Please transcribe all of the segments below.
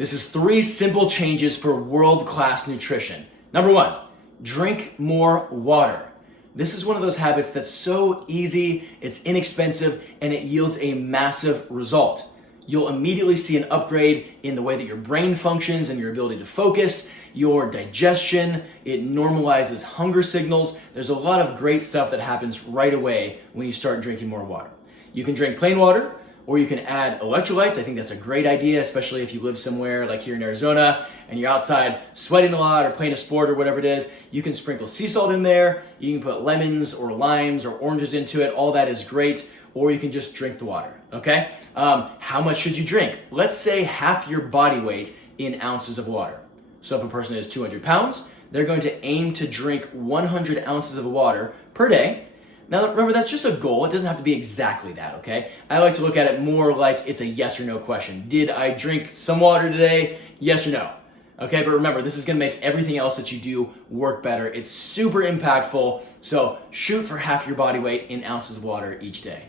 This is 3 simple changes for world-class nutrition. Number 1, drink more water. This is one of those habits that's so easy, it's inexpensive, and it yields a massive result. You'll immediately see an upgrade in the way that your brain functions and your ability to focus, your digestion. It normalizes hunger signals. There's a lot of great stuff that happens right away when you start drinking more water. You can drink plain water, or you can add electrolytes. I think that's a great idea, especially if you live somewhere like here in Arizona and you're outside sweating a lot or playing a sport or whatever it is. You can sprinkle sea salt in there. You can put lemons or limes or oranges into it. All that is great. Or you can just drink the water, okay? How much should you drink? Let's say half your body weight in ounces of water. So if a person is 200 pounds, they're going to aim to drink 100 ounces of water per day. Now remember, that's just a goal. It doesn't have to be exactly that, okay? I like to look at it more like it's a yes or no question. Did I drink some water today? Yes or no? Okay, but remember, this is gonna make everything else that you do work better. It's super impactful, so shoot for half your body weight in ounces of water each day.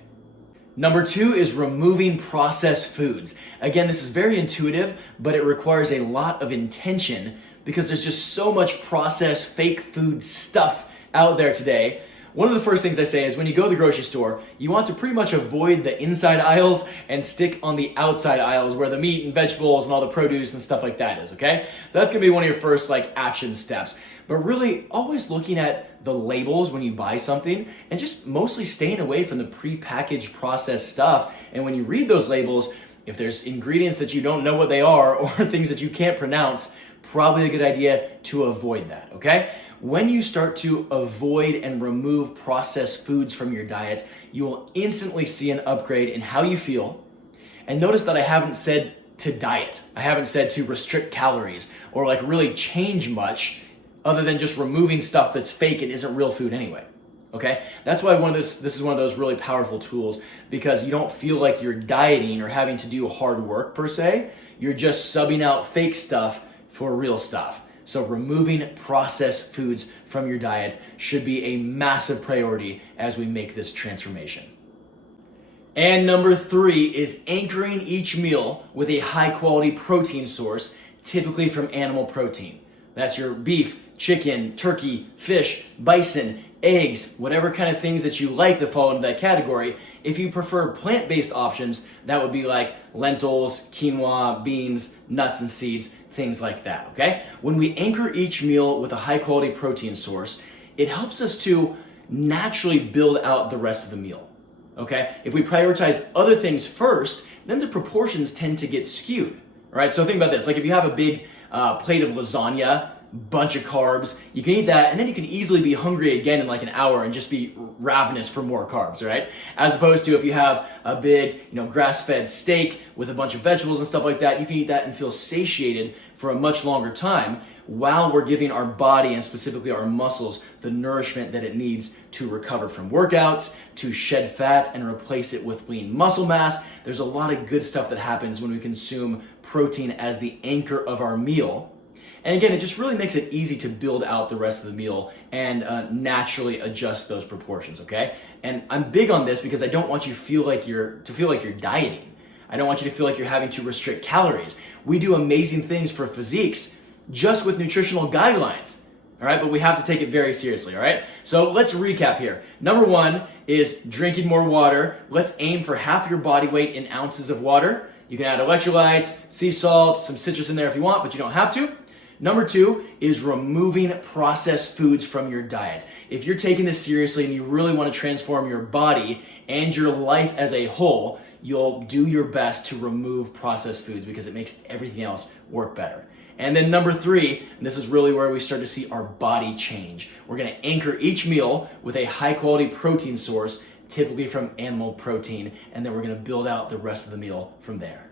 Number 2 is removing processed foods. Again, this is very intuitive, but it requires a lot of intention because there's just so much processed fake food stuff out there today. One of the first things I say is when you go to the grocery store, you want to pretty much avoid the inside aisles and stick on the outside aisles where the meat and vegetables and all the produce and stuff like that is, okay? So that's gonna be one of your first action steps. But really always looking at the labels when you buy something and just mostly staying away from the prepackaged processed stuff. And when you read those labels, if there's ingredients that you don't know what they are or things that you can't pronounce, probably a good idea to avoid that, okay? When you start to avoid and remove processed foods from your diet, you will instantly see an upgrade in how you feel. And notice that I haven't said to diet. I haven't said to restrict calories or really change much other than just removing stuff that's fake and isn't real food anyway. Okay? That's why this is one of those really powerful tools, because you don't feel like you're dieting or having to do hard work per se. You're just subbing out fake stuff for real stuff. So removing processed foods from your diet should be a massive priority as we make this transformation. And number 3 is anchoring each meal with a high quality protein source, typically from animal protein. That's your beef, chicken, turkey, fish, bison, eggs, whatever kind of things that you like that fall into that category. If you prefer plant-based options, that would be like lentils, quinoa, beans, nuts and seeds, things like that, okay? When we anchor each meal with a high-quality protein source, it helps us to naturally build out the rest of the meal, okay? If we prioritize other things first, then the proportions tend to get skewed, all right? So think about this, if you have a big plate of lasagna, bunch of carbs, you can eat that and then you can easily be hungry again in an hour and just be ravenous for more carbs, right? As opposed to if you have a big, grass-fed steak with a bunch of vegetables and stuff like that, you can eat that and feel satiated for a much longer time while we're giving our body and specifically our muscles the nourishment that it needs to recover from workouts, to shed fat and replace it with lean muscle mass. There's a lot of good stuff that happens when we consume protein as the anchor of our meal. And again, it just really makes it easy to build out the rest of the meal and naturally adjust those proportions, okay? And I'm big on this because I don't want you to feel like you're dieting. I don't want you to feel like you're having to restrict calories. We do amazing things for physiques just with nutritional guidelines, all right? But we have to take it very seriously, all right? So let's recap here. Number 1 is drinking more water. Let's aim for half your body weight in ounces of water. You can add electrolytes, sea salt, some citrus in there if you want, but you don't have to. Number 2 is removing processed foods from your diet. If you're taking this seriously and you really want to transform your body and your life as a whole, you'll do your best to remove processed foods because it makes everything else work better. And then number 3, and this is really where we start to see our body change. We're going to anchor each meal with a high quality protein source, typically from animal protein, and then we're going to build out the rest of the meal from there.